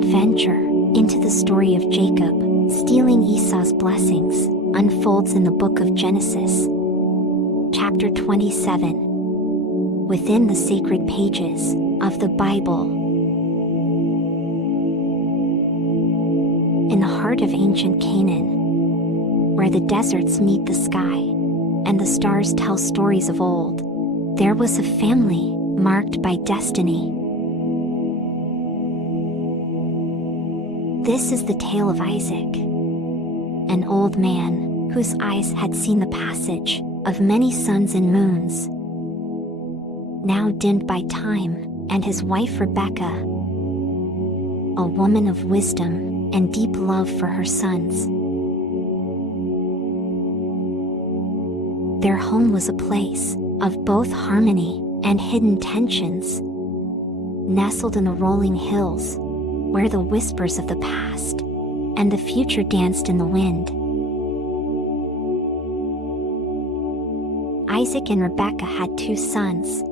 adventure into the story of Jacob, stealing Esau's blessings, unfolds in the book of Genesis. Chapter 27. Within the sacred pages of the Bible. In the heart of ancient Canaan, where the deserts meet the sky, and the stars tell stories of old, there was a family marked by destiny. This is the tale of Isaac, an old man whose eyes had seen the passage of many suns and moons, now dimmed by time, and his wife Rebekah, a woman of wisdom and deep love for her sons. Their home was a place of both harmony and hidden tensions, nestled in the rolling hills, where the whispers of the past and the future danced in the wind. Isaac and Rebekah had two sons,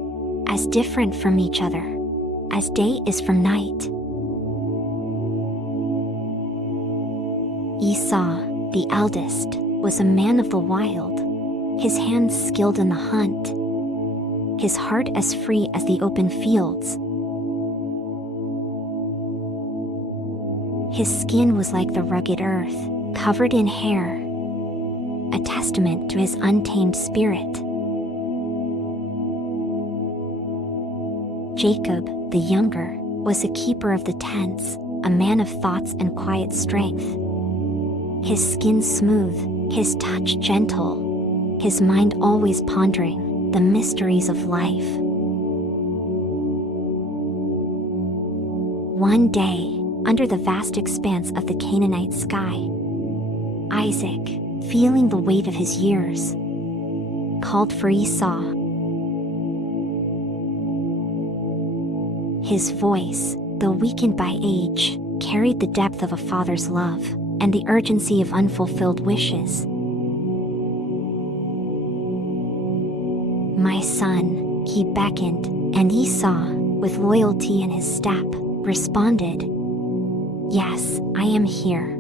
as different from each other as day is from night. Esau, the eldest, was a man of the wild, his hands skilled in the hunt, his heart as free as the open fields. His skin was like the rugged earth, covered in hair, a testament to his untamed spirit. Jacob, the younger, was a keeper of the tents, a man of thoughts and quiet strength. His skin smooth, his touch gentle, his mind always pondering the mysteries of life. One day, under the vast expanse of the Canaanite sky, Isaac, feeling the weight of his years, called for Esau. His voice, though weakened by age, carried the depth of a father's love and the urgency of unfulfilled wishes. "My son," he beckoned, and Esau, with loyalty in his step, responded, "Yes, I am here."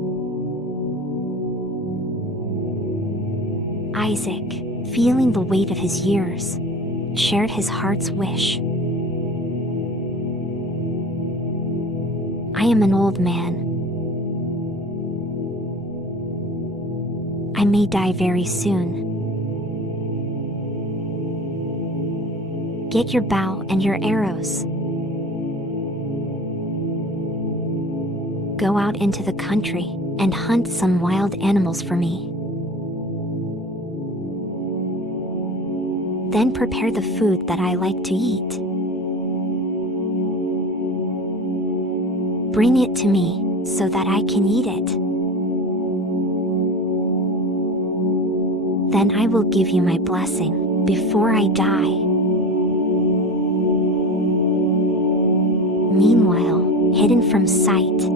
Isaac, feeling the weight of his years, shared his heart's wish. "I am an old man. I may die very soon. Get your bow and your arrows. Go out into the country and hunt some wild animals for me. Then prepare the food that I like to eat. Bring it to me so that I can eat it. Then I will give you my blessing before I die." Meanwhile, hidden from sight,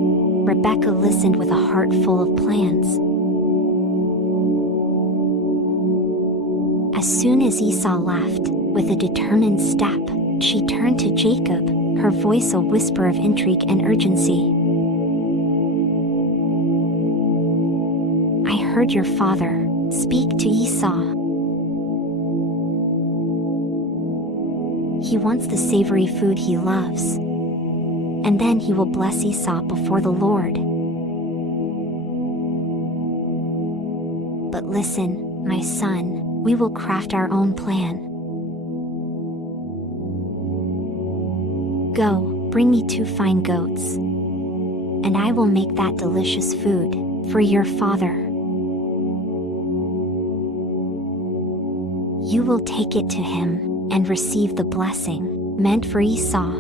Rebekah listened with a heart full of plans. As soon as Esau left, with a determined step, she turned to Jacob, her voice a whisper of intrigue and urgency. "I heard your father speak to Esau. He wants the savory food he loves, and then he will bless Esau before the Lord. But listen, my son, we will craft our own plan. Go, bring me 2 fine goats, and I will make that delicious food for your father. You will take it to him and receive the blessing meant for Esau."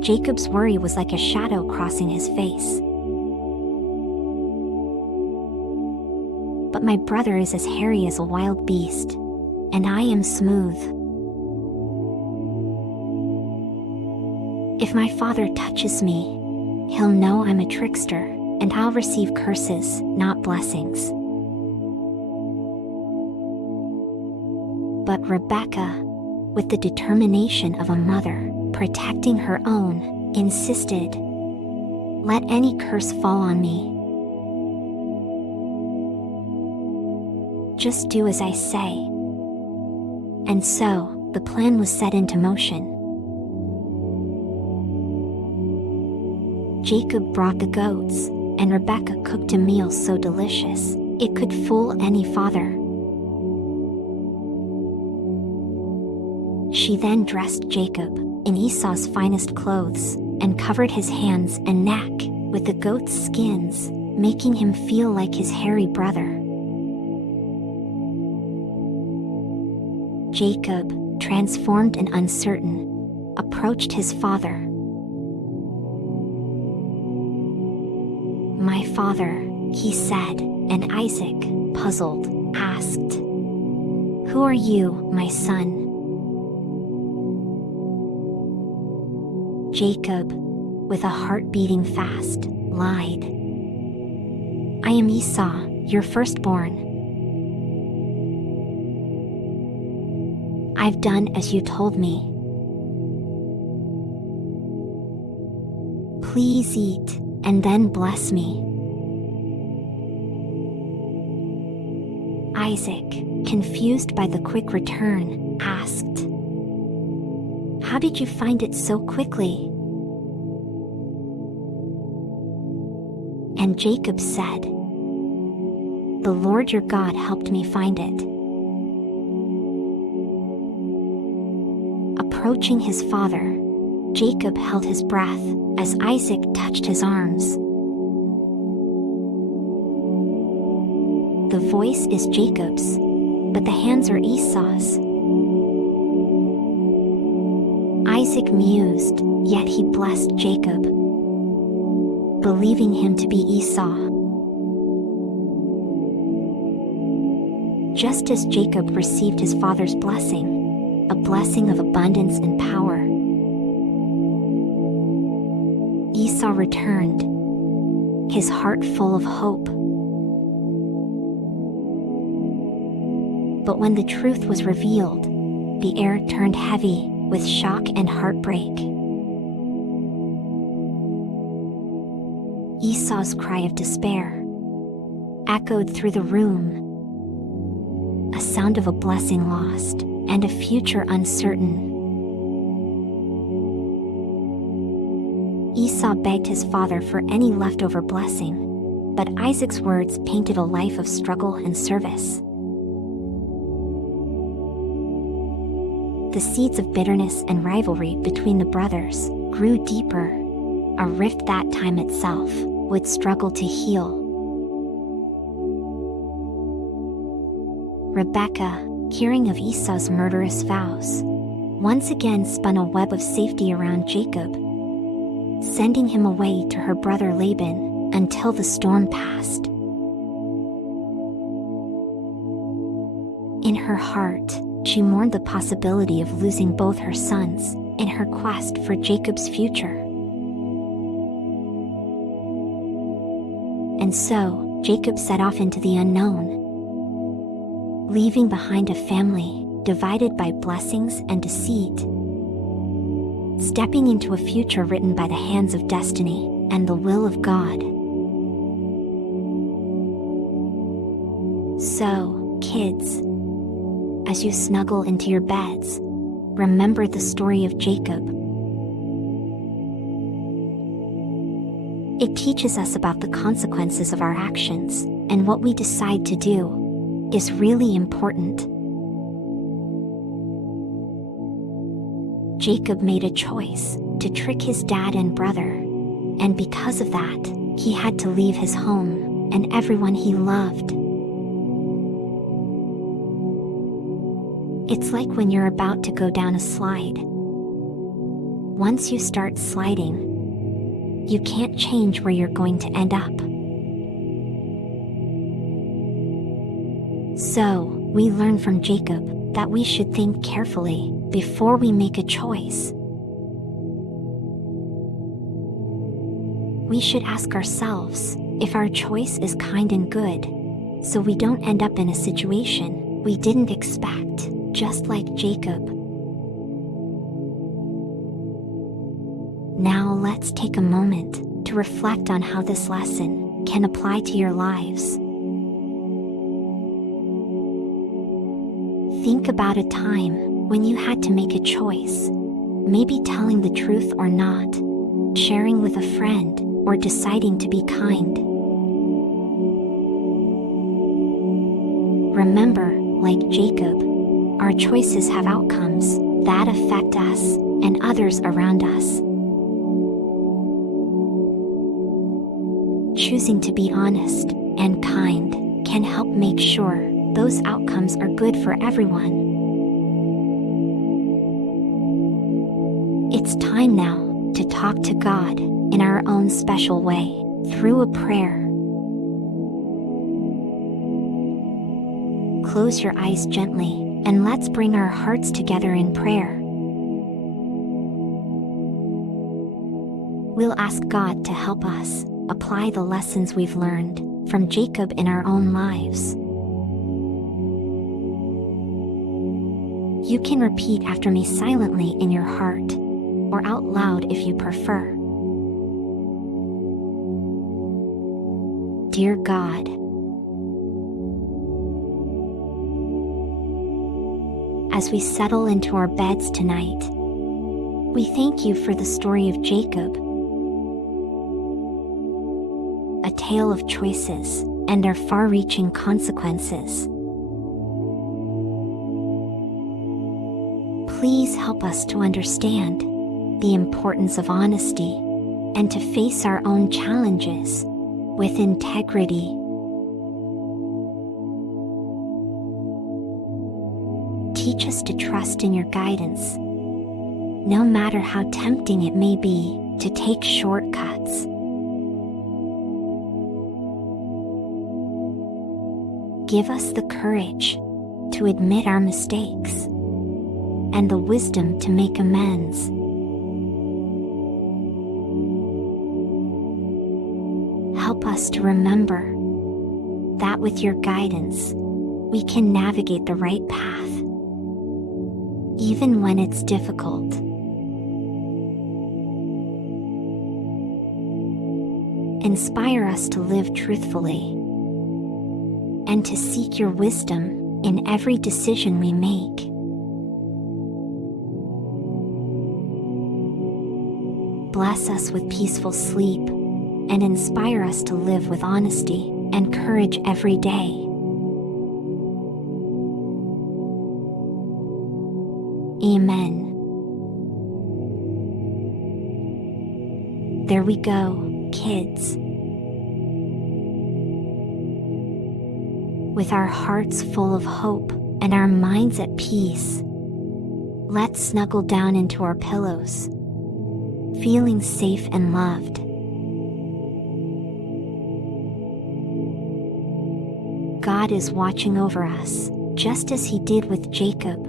Jacob's worry was like a shadow crossing his face. "But my brother is as hairy as a wild beast, and I am smooth. If my father touches me, he'll know I'm a trickster, and I'll receive curses, not blessings." But Rebekah, with the determination of a mother, protecting her own, insisted, "Let any curse fall on me. Just do as I say." And so, the plan was set into motion. Jacob brought the goats, and Rebekah cooked a meal so delicious, it could fool any father. She then dressed Jacob in Esau's finest clothes, and covered his hands and neck with the goat's skins, making him feel like his hairy brother. Jacob, transformed and uncertain, approached his father. "My father," he said, and Isaac, puzzled, asked, "Who are you, my son?" Jacob, with a heart beating fast, lied. "I am Esau, your firstborn. I've done as you told me. Please eat, and then bless me." Isaac, confused by the quick return, asked, "How did you find it so quickly?" And Jacob said, "The Lord your God helped me find it." Approaching his father, Jacob held his breath as Isaac touched his arms. The voice is Jacob's, but the hands are Esau's. Isaac mused, yet he blessed Jacob, believing him to be Esau. Just as Jacob received his father's blessing, a blessing of abundance and power, Esau returned, his heart full of hope. But when the truth was revealed, the air turned heavy with shock and heartbreak. Esau's cry of despair echoed through the room, a sound of a blessing lost and a future uncertain. Esau begged his father for any leftover blessing, but Isaac's words painted a life of struggle and service. The seeds of bitterness and rivalry between the brothers grew deeper, a rift that time itself would struggle to heal. Rebekah, hearing of Esau's murderous vows, once again spun a web of safety around Jacob, sending him away to her brother Laban until the storm passed. In her heart, she mourned the possibility of losing both her sons in her quest for Jacob's future. And so, Jacob set off into the unknown, leaving behind a family divided by blessings and deceit, stepping into a future written by the hands of destiny and the will of God. So, kids, as you snuggle into your beds, remember the story of Jacob. It teaches us about the consequences of our actions, and what we decide to do is really important. Jacob made a choice to trick his dad and brother, and because of that, he had to leave his home and everyone he loved. It's like when you're about to go down a slide. Once you start sliding, you can't change where you're going to end up. So, we learn from Jacob that we should think carefully before we make a choice. We should ask ourselves if our choice is kind and good, so we don't end up in a situation we didn't expect, just like Jacob. Now let's take a moment to reflect on how this lesson can apply to your lives. Think about a time when you had to make a choice, maybe telling the truth or not, sharing with a friend, or deciding to be kind. Remember, like Jacob, our choices have outcomes that affect us and others around us. Choosing to be honest and kind can help make sure those outcomes are good for everyone. It's time now to talk to God in our own special way through a prayer. Close your eyes gently and let's bring our hearts together in prayer. We'll ask God to help us apply the lessons we've learned from Jacob in our own lives. You can repeat after me silently in your heart, or out loud if you prefer. Dear God, as we settle into our beds tonight, we thank you for the story of Jacob, a tale of choices and their far-reaching consequences. Please help us to understand the importance of honesty and to face our own challenges with integrity. Teach us to trust in your guidance, no matter how tempting it may be to take shortcuts. Give us the courage to admit our mistakes and the wisdom to make amends. Help us to remember that with your guidance, we can navigate the right path, even when it's difficult. Inspire us to live truthfully and to seek your wisdom in every decision we make. Bless us with peaceful sleep and inspire us to live with honesty and courage every day. Amen. There we go, kids. With our hearts full of hope and our minds at peace, let's snuggle down into our pillows, feeling safe and loved. God is watching over us, just as he did with Jacob.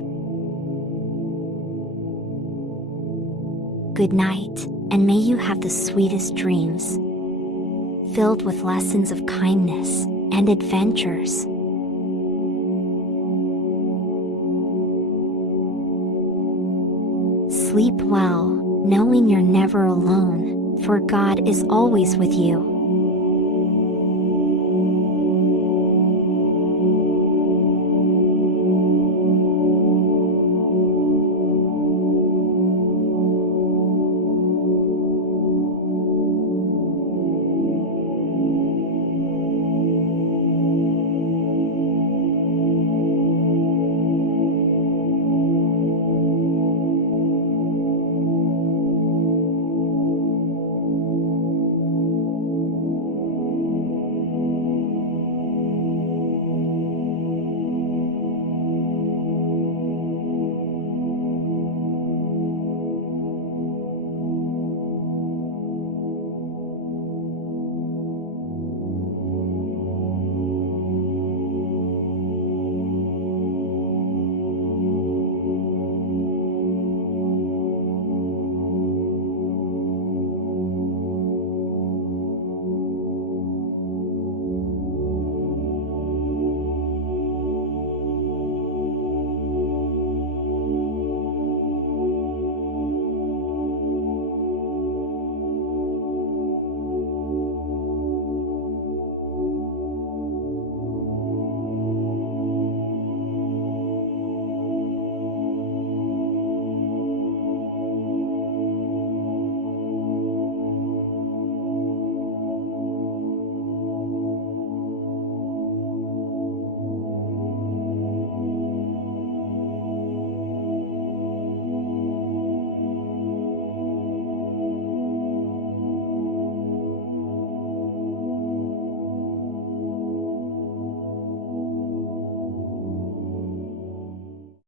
Good night, and may you have the sweetest dreams, filled with lessons of kindness and adventures. Sleep well, knowing you're never alone, for God is always with you.